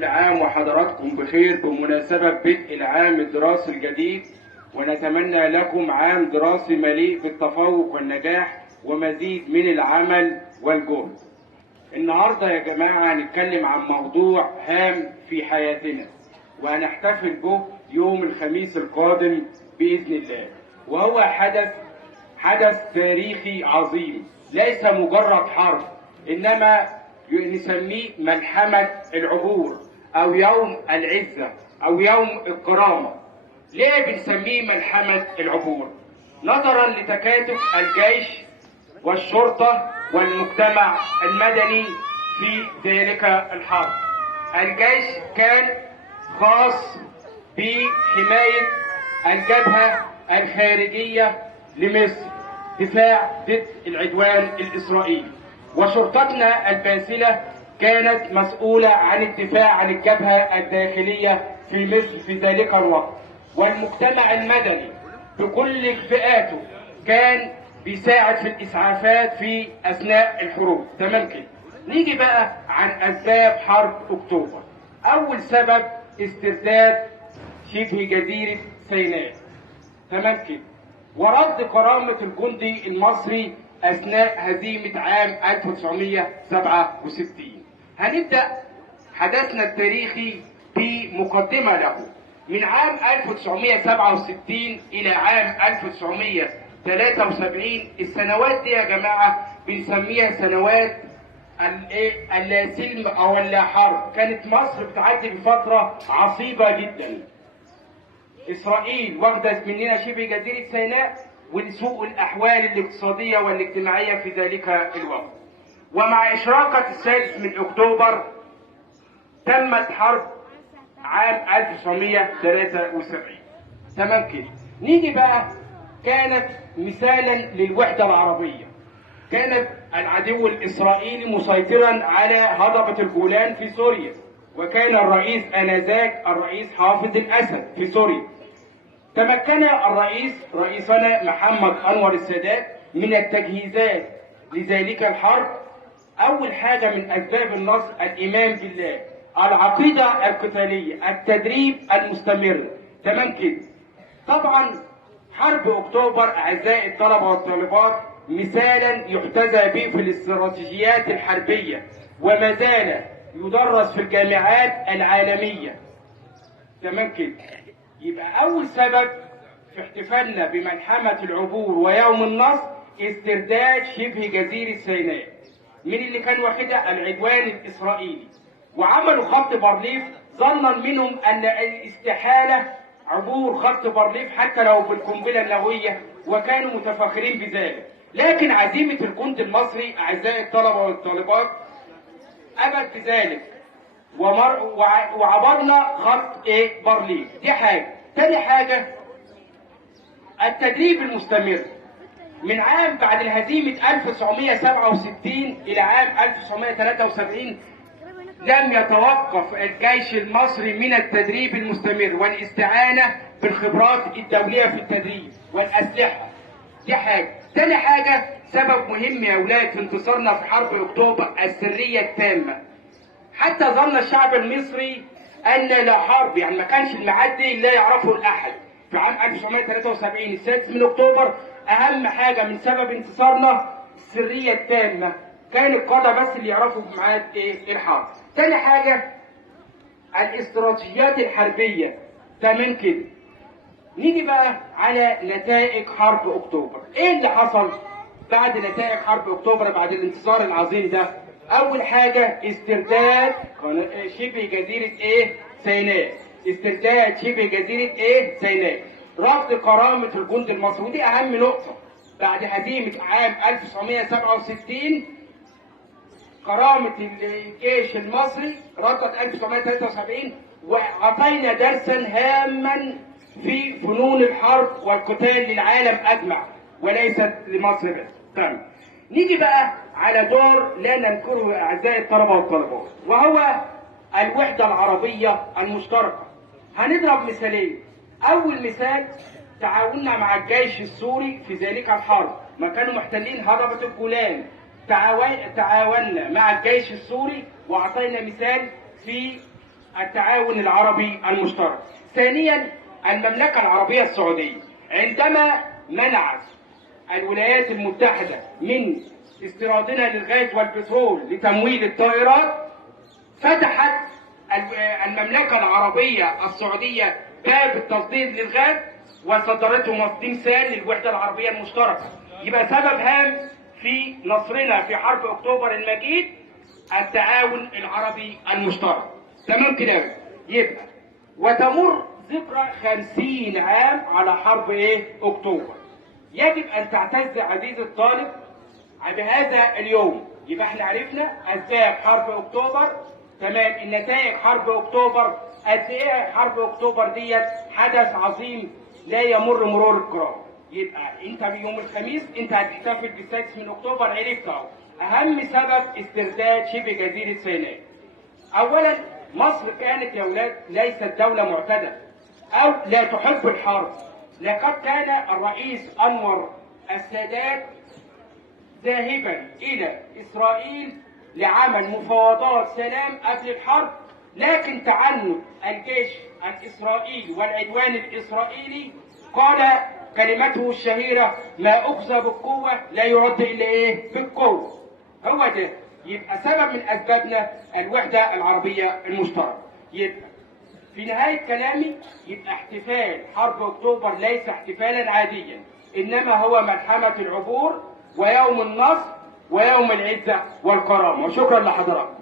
كل عام وحضراتكم بخير بمناسبة بدء العام الدراسي الجديد، ونتمنى لكم عام دراسي مليء بالتفوق والنجاح ومزيد من العمل والجهد. النهارده يا جماعة هنتكلم عن موضوع هام في حياتنا وهنحتفل به يوم الخميس القادم بإذن الله، وهو حدث تاريخي عظيم، ليس مجرد حرب إنما نسميه ملحمة العبور أو يوم العزة أو يوم الكرامة. ليه بنسميه ملحمة العبور؟ نظرا لتكاتف الجيش والشرطة والمجتمع المدني في ذلك الحرب. الجيش كان خاص بحماية الجبهة الخارجية لمصر، دفاع ضد العدوان الإسرائيلي، وشرطتنا الباسلة كانت مسؤولة عن الدفاع عن الجبهة الداخلية في مصر في ذلك الوقت. والمجتمع المدني بكل فئاته كان بيساعد في الإسعافات في أثناء الحروب. تمام كده. نيجي بقى عن أسباب حرب أكتوبر. أول سبب استرداد شبه جزيرة سيناء. تمام كده. ورد كرامة الجندي المصري أثناء هزيمة عام 1967. هنبدأ حدثنا التاريخي بمقدمة له. من عام 1967 إلى عام 1973، السنوات دي يا جماعة بنسميها سنوات اللا سلم أو اللا حرب. كانت مصر بتعدي بفترة عصيبة جدا. إسرائيل واخدة مننا شبه جزيرة سيناء ولسوء الأحوال الاقتصادية والاجتماعية في ذلك الوقت. ومع إشراقة السادس من أكتوبر تمت حرب عام 1973. تمام كده. نيجي بقى، كانت مثالا للوحدة العربية. كانت العدو الإسرائيلي مسيطرا على هضبة الجولان في سوريا، وكان الرئيس آنذاك الرئيس حافظ الأسد في سوريا. تمكن رئيسنا محمد أنور السادات من التجهيزات لذلك الحرب. أول حاجة من أسباب النصر الإيمان بالله، العقيدة القتالية، التدريب المستمر. تمام كده. طبعا حرب أكتوبر أعزائي الطلبة والطالبات مثالا يحتذى به في الاستراتيجيات الحربية، وما زال يدرس في الجامعات العالمية. تمام كده. يبقى أول سبب في احتفالنا بملحمة العبور ويوم النصر استرداد شبه جزيرة سيناء من اللي كان واخدها العدوان الإسرائيلي، وعملوا خط بارليف ظنا منهم أن استحالة عبور خط بارليف حتى لو بالقنبلة النووية، وكانوا متفاخرين بذلك. لكن عزيمة الجند المصري أعزائي الطلبة والطالبات أبت بذلك وعبرنا خط بارليف. دي حاجة. تاني حاجة التدريب المستمر. من عام بعد الهزيمة 1967 إلى عام 1973 لم يتوقف الجيش المصري من التدريب المستمر والاستعانة بالخبرات الدولية في التدريب والأسلحة. دي حاجة. تاني حاجة سبب مهم يا أولاد في انتصارنا في حرب أكتوبر، السرية التامة. حتى ظن الشعب المصري أن لا حرب، يعني ما كانش المعدي لا يعرفه الأحد. في عام 1973 السادس من أكتوبر أهم حاجة من سبب انتصارنا السرية التامة، كان القادة بس اللي يعرفوا ميعاد الحرب. تاني حاجة الاستراتيجيات الحربية. تمام كده. نيجي بقى على نتائج حرب أكتوبر. إيه اللي حصل بعد نتائج حرب أكتوبر بعد الانتصار العظيم ده؟ أول حاجة استرداد شبه جزيرة سيناء. استرداد شبه جزيرة سيناء. رفض كرامة الجند المصري، ودي أهم نقطة. بعد هزيمة عام 1967 كرامة الجيش المصري ردت 1973، وأعطينا درسا هاما في فنون الحرب والقتال للعالم أجمع وليست لمصر بس. تمام. نيجي بقى على دور لا ننكره أعزائي الطلبة والطالبات، وهو الوحدة العربية المشتركة. هنضرب مثالين. أول مثال تعاوننا مع الجيش السوري في ذلك الحرب، ما كانوا محتلين هضبة الجولان. تعاوننا مع الجيش السوري وأعطينا مثال في التعاون العربي المشترك. ثانيا، المملكة العربية السعودية عندما منعت الولايات المتحدة من استيرادنا للغاز والبترول لتمويل الطائرات، فتحت المملكة العربية السعودية باب التصدير للغاز وصدرته تمثال للوحدة العربية المشتركة. يبقى سبب هام في نصرنا في حرب أكتوبر المجيد التعاون العربي المشترك. تمام كده؟ يبقى وتمر ذكرى 50 عام على حرب أكتوبر. يجب أن تعتز عزيزي الطالب بهذا اليوم. يبقى احنا عرفنا أسباب حرب أكتوبر، تمام، النتائج حرب أكتوبر، قد إيه حرب أكتوبر ديت حدث عظيم لا يمر مرور الكرام. يبقى أنت يوم الخميس أنت هتحتفل بالسادس من أكتوبر، عرفت أهو أهم سبب استرداد شبه جزيرة سيناء. أولا، مصر كانت يا أولاد ليست دولة معتدة أو لا تحب الحرب. لقد كان الرئيس أنور السادات ذاهبا إلى إسرائيل لعمل مفاوضات سلام قبل الحرب، لكن تعنت الجيش الإسرائيلي والعدوان الإسرائيلي قال كلمته الشهيرة: ما أخذ بالقوة لا يرد إلا بالقوة. هو ده يبقى سبب من أسبابنا الوحدة العربية المشتركة. يبقى في نهاية كلامي يبقى احتفال حرب أكتوبر ليس احتفالا عاديا، إنما هو ملحمة العبور ويوم النصر ويوم العزة والكرامة. وشكرا لحضراتكم.